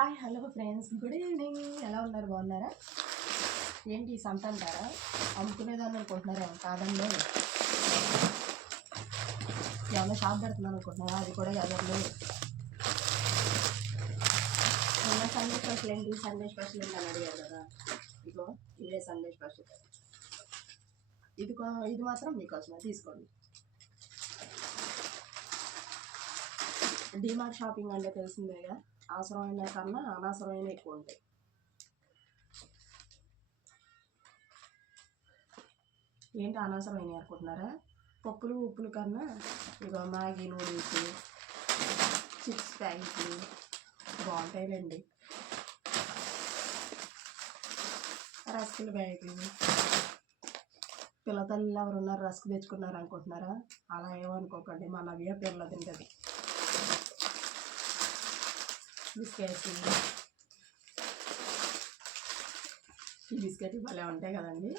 Hi hello friends. Good evening. ఎలా ఉన్నారు? బాగున్నారా? ఏంటి సంత అంటారా? అమ్ముకునేదాన్ని అనుకుంటున్నారా? కాదండి ఏమైనా షాప్ పెడుతున్నాను అనుకుంటున్నారా? అది కూడా ఎవరు మొన్న సండే స్పెషల్ ఏంటి? సండే స్పెషల్ ఏంటి అని అడిగారు కదా. ఇదిగో ఇదే సండే స్పెషల్. ఇది ఇది మాత్రం మీకోసమే. తీసుకోండి. డిమార్ట్ షాపింగ్ అంటే తెలిసిందేగా అవసరమైన కన్నా అనవసరమైన ఎక్కువ ఉంటాయి. ఏంటి అనవసరమైన అనుకుంటున్నారా? పప్పులు ఉప్పులు కన్నా ఇక మ్యాగీ నూడిల్స్ చిప్స్ ప్యాకెట్లు బాగుంటాయిలేండి. రస్కుల ప్యాకెట్లు పిల్లతల్లి ఎవరు ఉన్నారు రస్క్ తెచ్చుకున్నారు అనుకుంటున్నారా? అలా ఏమనుకోకండి మన నవ్య పిల్ల తింటుంది. బిస్కెట్స్ ఈ బిస్కెట్ భలే ఉంటాయి కదండి.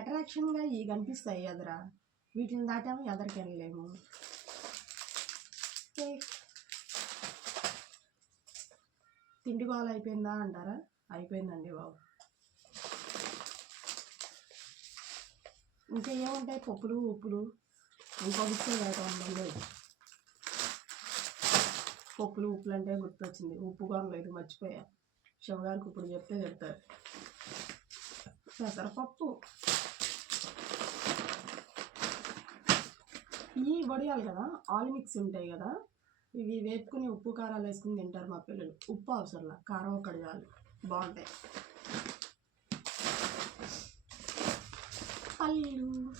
అట్రాక్షన్గా ఇవి కనిపిస్తాయి ఎదుర? వీటిని దాటాము ఎదరికి వెళ్ళలేము. తిండి గోల అయిపోయిందా అంటారా? అయిపోయిందండి బాబు. ఇంకా ఏముంటాయి పప్పులు ఉప్పులు. ఇంకో బిస్కెట్ వేయటం ఉందండి పప్పులు ఉప్పులు అంటే గుర్తొచ్చింది. ఉప్పు లేదు మర్చిపోయా. శివగారికి ఇప్పుడు చెప్తే చెప్తారు. పెసరపప్పు ఈ వడియాలు కదా ఆల్ మిక్స్ ఉంటాయి కదా ఇవి వేపుకుని ఉప్పు కారాలు వేసుకుని తింటారు మా పిల్లలు. ఉప్పు అవసరంలా కారం ఒకటి చాలు. బాగుంటాయి. పల్లీలు.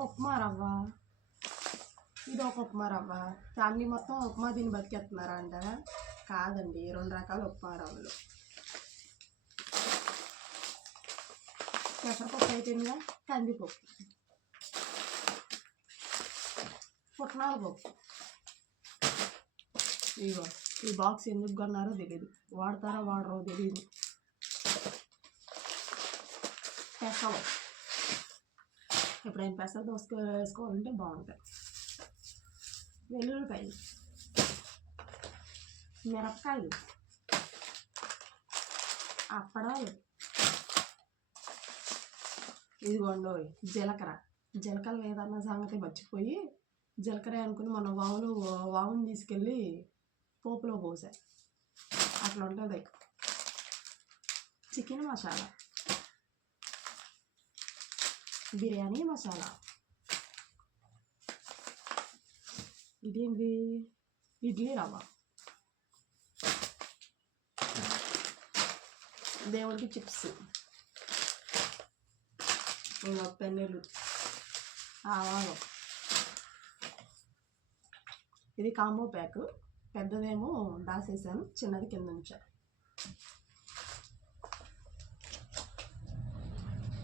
ఉప్మా రవ్వ. ఇది ఒక ఉప్మా రవ్వ. ఫ్యామిలీ మొత్తం ఉప్మా దీన్ని బతికేస్తున్నారా అంటారా కాదండి రెండు రకాల ఉప్మా రవ్వలు. పెసరపప్పు అయిపోయిందిగా కందిపప్పు. పుట్నాల పప్పు ఇగో ఈ బాక్స్ ఎందుకు కొన్నారో తెలియదు వాడతారో వాడరో తెలియదు పెసరపప్పు. ఎప్పుడైనా పెసర దోసుకు వేసుకోవాలంటే బాగుంటుంది వెల్లుల్లిపాయలు మిరపకాయలు అప్పడాలు ఇదిగోండో జీలకర్ర. జీలకర్ర లేదన్న సంగతి మర్చిపోయి జీలకర్ర అనుకుని మన వామును వాముని తీసుకెళ్ళి పోపులో పోసా. అట్లా ఉంటుంది. చికెన్ మసాలా. బిర్యానీ మసాలా. ఇదేంటి ఇడ్లీ రవ్వ. దేవుడికి చిప్స్. ఇంకా పెన్నెలు. ఆవాలు. ఇది కాంబో ప్యాక్. పెద్దదేమో దాసేసాను చిన్నది కింద ఉంచాను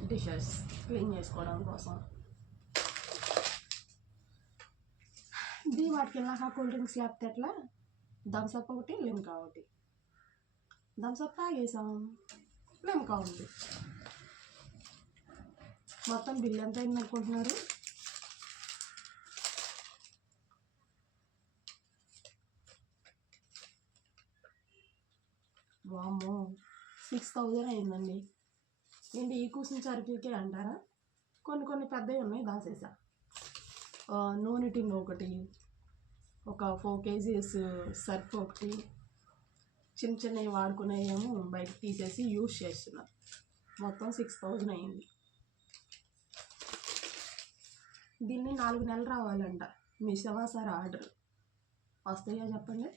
డిషెస్ క్లీన్ చేసుకోవడం కోసం వాటికి వెళ్ళాక కూల్ డ్రింక్స్ లేకపోతే ఎట్లా? థమ్స్అప్ ఒకటి లిమ్కా ఒకటి. థమ్స్అప్ తాగేసాం. లిమ్కా ఉంది. మొత్తం బిల్ ఎంత అయింది అనుకుంటున్నారు? వామ్మో సిక్స్ థౌజండ్ అయిందండి. ఏంటి ఈ కూసిన సరుకులకే అంటారా? కొన్ని కొన్ని పెద్దవి ఉన్నాయి దాసేసా. నూనె టిన్ ఒకటి ఒక ఫోర్ కేజీస్ సర్ఫ్ ఒకటి చిన్న చిన్నవి వాడుకునేవేమో బయట తీసేసి యూజ్ చేస్తున్నా. మొత్తం సిక్స్ థౌజండ్ అయింది. దీన్ని నాలుగు నెలలు రావాలంట. మీ సార్ ఆర్డర్. వస్తాయో చెప్పండి?